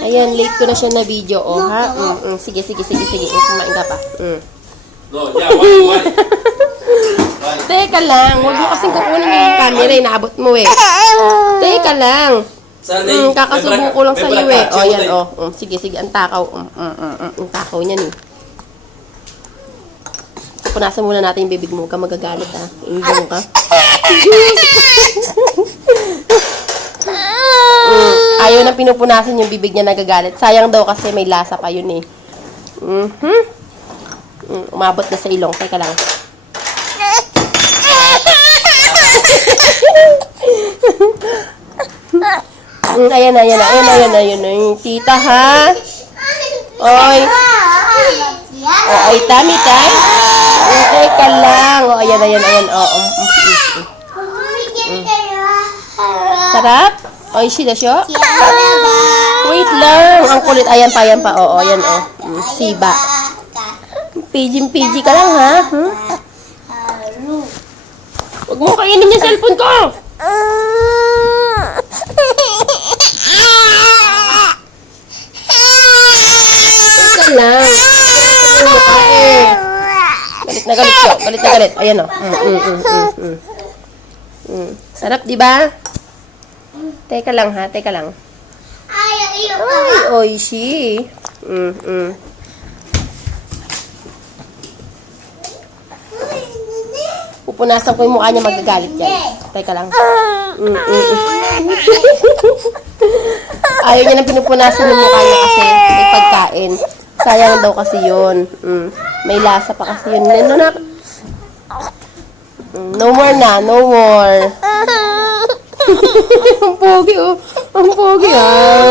Ayan, late ko na siya na video, oh, ha? Sige. Kumain ka pa. No, yeah, why? Teka lang, huwag mo kasing kukunin yung camera, inaabot mo eh. Teka lang. Kakasubo ko lang sa'yo eh. Oh, yan, oh. Sige, ang takaw. Ang takaw niyan eh. Punasan muna natin yung bibig mo. Huwag ka magagalit, ha. Ingong ka. Ayaw na pinupunasan yung bibig niya, nagagalit. Sayang daw kasi may lasa pa yun eh. Umabot na sa ilong. Teka lang. Ayan. Tita, ha? Oy. Oy, tummy time. Teka lang. Oh, ayan. Sarap? Oy, sila siya? Wait lang. Ang kulit. Ayan pa. Oo, ayan, oh. Siba. PG ka lang, ha? Huwag mo kainin yung cellphone ko! Teka lang. Galit na galit. Ayan, oh. Sarap, di ba? Teka lang, ha? Ay, oishi. Pupunasan ko yung mukha niya, magagalit yan. Teka lang. Ayaw niya na pinupunasan yung mukha niya kasi may pagkain. Sayang daw kasi yun. May lasa pa kasi yun. No more na. Ang pogi, oh. Ang pogi, ah.